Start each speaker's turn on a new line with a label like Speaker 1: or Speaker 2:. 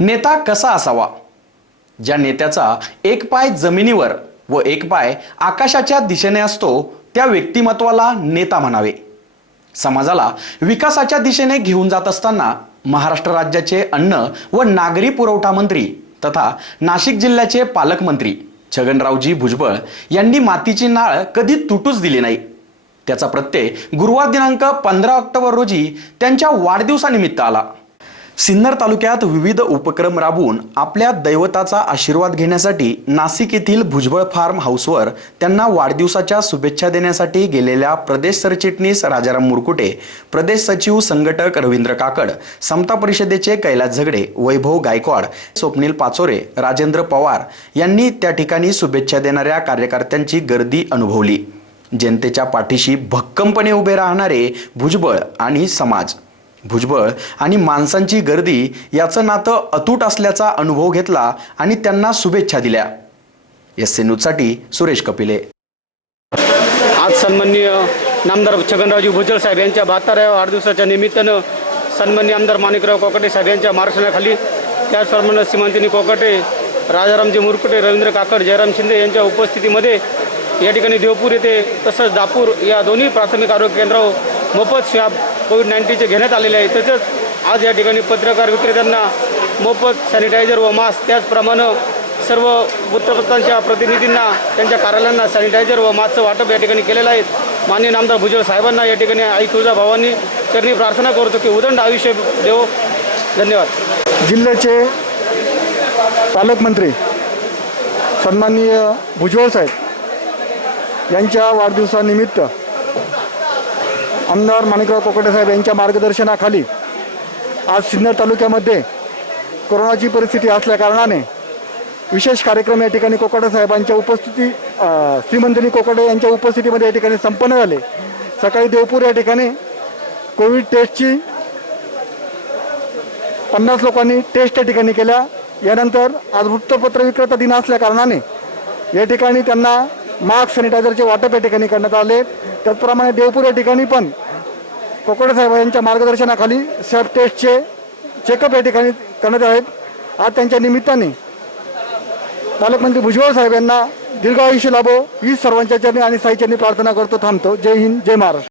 Speaker 1: नेता कसा असावा? ज्या नेत्याचा एक पाय जमिनीवर व एक पाय आकाशाच्या दिशेने असतो त्या व्यक्तिमत्वाला नेता म्हणावे. समाजाला विकासाच्या दिशेने घेऊन जात असताना महाराष्ट्र राज्याचे अन्न व नागरी पुरवठा मंत्री तथा नाशिक जिल्ह्याचे पालकमंत्री छगनरावजी भुजबळ यांनी मातीची नाळ कधी तुटूच दिली नाही. त्याचा प्रत्यय गुरुवार दिनांक पंधरा ऑक्टोबर रोजी त्यांच्या वाढदिवसानिमित्त आला. सिन्नर तालुक्यात विविध उपक्रम राबवून आपल्या दैवताचा आशीर्वाद घेण्यासाठी नाशिक येथील भुजबळ फार्म हाऊसवर त्यांना वाढदिवसाच्या शुभेच्छा देण्यासाठी गेलेल्या प्रदेश सरचिटणीस राजाराम मुरकुटे प्रदेश सचिव संघटक रवींद्र काकड समता परिषदेचे कैलास झगडे वैभव गायकवाड स्वप्नील पाचोरे राजेंद्र पवार यांनी त्या ठिकाणी शुभेच्छा देणाऱ्या कार्यकर्त्यांची गर्दी अनुभवली. जनतेच्या पाठीशी भक्कमपणे उभे राहणारे भुजबळ आणि समाज भुजबळ आणि माणसांची गर्दी याचं नातं अतूट असल्याचा अनुभव घेतला आणि त्यांना शुभेच्छा दिल्या. एस सी न्यूजसाठी सुरेश कपिले.
Speaker 2: आज सन्माननीय नामदार छगनरावजी भुजबळ साहेब यांच्या बहात्तराव्या वाढदिवसाच्या निमित्तानं सन्माननीय आमदार माणिकराव कोकाटे साहेब यांच्या मार्गदर्शनाखाली त्याचप्रमाणे सीमांतिनी कोकाटे राजारामजी मुरकुटे रवींद्र काकड जयराम शिंदे यांच्या उपस्थितीमध्ये या ठिकाणी देवपूर येथे तसंच दापूर या दोन्ही प्राथमिक आरोग्य केंद्रावर मोफत स्वॅब कोविड नाईन्टीनचे घेण्यात आलेले आहे. तसेच आज या ठिकाणी पत्रकार विक्रेत्यांना मोफत सॅनिटायझर व मास्क त्याचप्रमाणे सर्व वृत्तपत्रांच्या प्रतिनिधींना त्यांच्या कार्यालयांना सॅनिटायझर व मास्कचं वाटप या ठिकाणी केलेलं आहे. माननीय नामदार भुजबळ साहेबांना या ठिकाणी आई तुळजाभावांनी चरणी प्रार्थना करतो की उदंड आयुष्य देव. धन्यवाद.
Speaker 3: जिल्ह्याचे पालकमंत्री सन्माननीय भुजबळ साहेब यांच्या वाढदिवसानिमित्त आमदार माणिकराव कोकटे साहेब यांच्या मार्गदर्शनाखाली आज सिन्नर तालुक्यामध्ये कोरोनाची परिस्थिती असल्या कारणाने विशेष कार्यक्रम या ठिकाणी कोकाटे साहेबांच्या उपस्थिती श्रीमंतनी कोकाटे यांच्या उपस्थितीमध्ये या ठिकाणी संपन्न झाले. सकाळी देवपूर या ठिकाणी कोविड टेस्टची पन्नास लोकांनी टेस्ट या ठिकाणी केल्या. यानंतर आज वृत्तपत्र विक्रेता दिन असल्या कारणाने या ठिकाणी त्यांना मास्क सॅनिटायझरचे वाटप या ठिकाणी करण्यात आले. त्याचप्रमाणे देवपूर या ठिकाणी पण कोकडे साहेब यांच्या मार्गदर्शनाखाली सॅब टेस्टचे चेकअप या ठिकाणी करण्यात आहेत आज त्यांच्या निमित्ताने पालकमंत्री भुजबळ साहेब यांना दीर्घ आयुष्य लाभो ही सर्वांच्या चरणी आणि साईचरणी प्रार्थना करतो थांबतो. जय हिंद जय महाराष्ट्र.